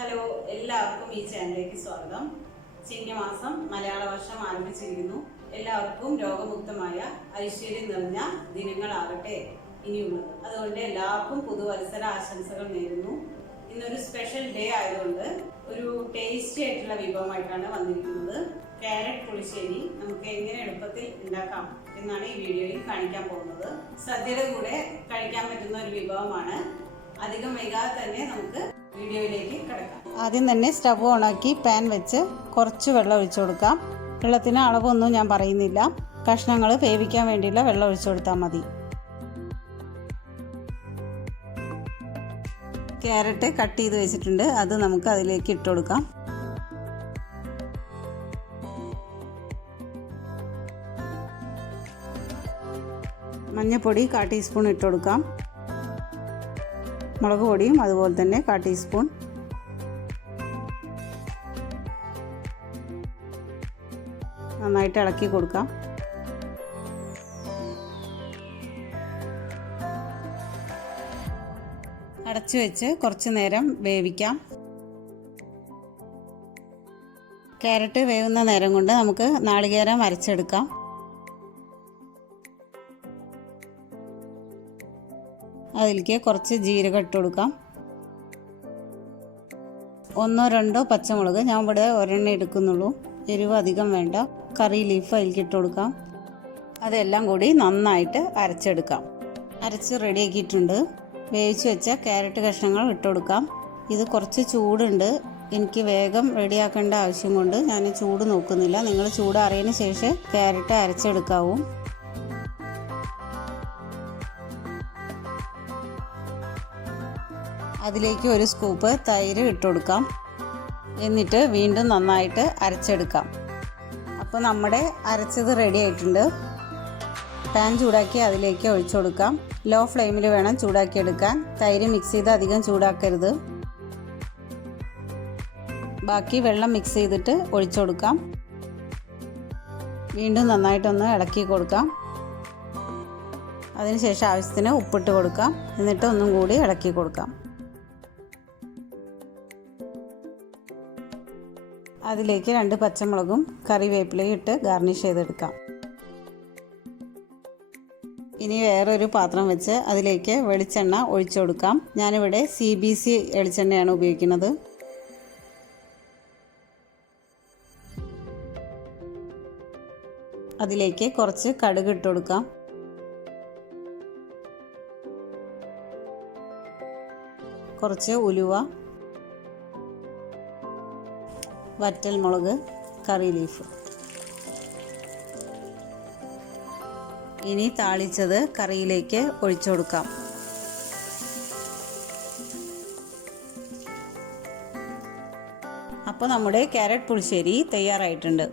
Hello, എല്ലാവർക്കും ഈ ചാനലിലേക്ക് സ്വാഗതം. ചിങ്ങമാസം മലയാള വർഷം ആരംഭിച്ചിരിക്കുന്നു. എല്ലാവർക്കും രോഗമുക്തമായ ഐശ്വര്യം നിറഞ്ഞ ദിനങ്ങളാകട്ടെ ഇനിയുള്ളത്. അതുകൊണ്ട് എല്ലാവർക്കും പുതുവത്സര ആശംസകൾ നേരുന്നു. ഇന്നൊരു സ്പെഷ്യൽ ഡേ ആയതുകൊണ്ട് ഒരു ടേസ്റ്റി ആയിട്ടുള്ള വിഭവമായിട്ടാണ് വന്നിരിക്കുന്നത്. ക്യാരറ്റ് പുളിശ്ശേരി നമുക്ക് എങ്ങനെ എളുപ്പത്തിൽ ഉണ്ടാക്കാം എന്നാണ് ഈ വീഡിയോയിൽ കാണിക്കാൻ പോകുന്നത്. സദ്യയുടെ കൂടെ കഴിക്കാൻ പറ്റുന്ന ഒരു വിഭവമാണ്. അധികം വൈകാതെ തന്നെ നമുക്ക് വീഡിയോയിലേക്ക് കിടക്കാം. ആദ്യം തന്നെ സ്റ്റവ് ഓണാക്കി പാൻ വെച്ച് കുറച്ച് വെള്ളം ഒഴിച്ചു കൊടുക്കാം. വെള്ളത്തിന് അളവൊന്നും ഞാൻ പറയുന്നില്ല. കഷ്ണങ്ങൾ വേവിക്കാൻ വേണ്ടിയുള്ള വെള്ളം ഒഴിച്ചു കൊടുത്താൽ മതി. ക്യാരറ്റ് കട്ട് ചെയ്ത് വെച്ചിട്ടുണ്ട്, അത് നമുക്ക് അതിലേക്ക് ഇട്ട് കൊടുക്കാം. മഞ്ഞൾപ്പൊടി 1/4 ടീസ്പൂൺ ഇട്ട് കൊടുക്കാം. മുളക് പൊടിയും അതുപോലെ തന്നെ 1/4 ടീസ്പൂൺ. നന്നായിട്ട് ഇളക്കി കൊടുക്കാം. അടച്ചു വെച്ച് കുറച്ച് നേരം വേവിക്കാം. ക്യാരറ്റ് വേവുന്ന നേരം കൊണ്ട് നമുക്ക് നാളികേരം അരച്ചെടുക്കാം. അതിലേക്ക് കുറച്ച് ജീരകം ഇട്ട് കൊടുക്കാം. 1-2 പച്ചമുളക്, ഞാൻ ഇവിടെ ഒരെണ്ണം എടുക്കുന്നുള്ളൂ, എരിവ് അധികം വേണ്ട. കറി ലീഫ് അതിലേക്ക് ഇട്ട് കൊടുക്കാം. അതെല്ലാം കൂടി നന്നായിട്ട് അരച്ചെടുക്കാം. അരച്ച് റെഡിയാക്കിയിട്ടുണ്ട്. വേവിച്ച് വെച്ച ക്യാരറ്റ് കഷ്ണങ്ങൾ ഇട്ട് കൊടുക്കാം. ഇത് കുറച്ച് ചൂടുണ്ട്, എനിക്ക് വേഗം റെഡിയാക്കേണ്ട ആവശ്യം കൊണ്ട് ഞാൻ ചൂട് നോക്കുന്നില്ല. നിങ്ങൾ ചൂട് അറിയതിന് ശേഷം ക്യാരറ്റ് അരച്ചെടുക്കാവൂ. അതിലേക്ക് 1 സ്കൂപ്പ് തൈര് ഇട്ട് കൊടുക്കാം. എന്നിട്ട് വീണ്ടും നന്നായിട്ട് അരച്ചെടുക്കാം. അപ്പോൾ നമ്മുടെ അരച്ചത് റെഡി ആയിട്ടുണ്ട്. പാൻ ചൂടാക്കി അതിലേക്ക് ഒഴിച്ചു കൊടുക്കാം. ലോ ഫ്ലെയിമിൽ വേണം ചൂടാക്കിയെടുക്കാൻ. തൈര് മിക്സ് ചെയ്ത് അധികം ചൂടാക്കരുത്. ബാക്കി വെള്ളം മിക്സ് ചെയ്തിട്ട് ഒഴിച്ചു കൊടുക്കാം. വീണ്ടും നന്നായിട്ടൊന്ന് ഇളക്കി കൊടുക്കാം. അതിനുശേഷം ആവശ്യത്തിന് ഉപ്പിട്ട് കൊടുക്കാം. എന്നിട്ട് ഒന്നും കൂടി ഇളക്കി കൊടുക്കാം. അതിലേക്ക് 2 പച്ചമുളകും കറിവേപ്പിലയും ഇട്ട് ഗാർണിഷ് ചെയ്തെടുക്കാം. ഇനി വേറൊരു പാത്രം വെച്ച് അതിലേക്ക് വെളിച്ചെണ്ണ ഒഴിച്ചു കൊടുക്കാം. ഞാനിവിടെ CBC വെളിച്ചെണ്ണയാണ് ഉപയോഗിക്കുന്നത്. അതിലേക്ക് കുറച്ച് കടുക് ഇട്ട് കൊടുക്കാം. കുറച്ച് ഉലുവ, വറ്റൽമുളക്, കറി ലീഫ്. ഇനി താളിച്ചത് കറിയിലേക്ക് ഒഴിച്ചു കൊടുക്കാം. അപ്പോൾ നമ്മുടെ ക്യാരറ്റ് പുളിശ്ശേരി തയ്യാറായിട്ടുണ്ട്.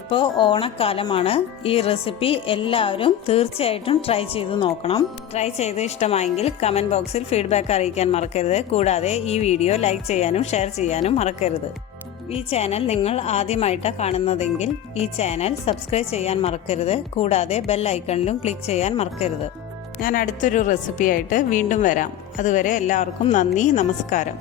ഇപ്പോൾ ഓണക്കാലമാണ്. ഈ റെസിപ്പി എല്ലാവരും തീർച്ചയായിട്ടും ട്രൈ ചെയ്ത് നോക്കണം. ട്രൈ ചെയ്ത് ഇഷ്ടമായെങ്കിൽ കമൻറ്റ് ബോക്സിൽ ഫീഡ്ബാക്ക് അറിയിക്കാൻ മറക്കരുത്. കൂടാതെ ഈ വീഡിയോ ലൈക്ക് ചെയ്യാനും ഷെയർ ചെയ്യാനും മറക്കരുത്. ഈ ചാനൽ നിങ്ങൾ ആദ്യമായിട്ടാണ് കാണുന്നതെങ്കിൽ ഈ ചാനൽ സബ്സ്ക്രൈബ് ചെയ്യാൻ മറക്കരുത്. കൂടാതെ ബെൽ ഐക്കണിലും ക്ലിക്ക് ചെയ്യാൻ മറക്കരുത്. ഞാൻ അടുത്തൊരു റെസിപ്പിയായിട്ട് വീണ്ടും വരാം. അതുവരെ എല്ലാവർക്കും നന്ദി, നമസ്കാരം.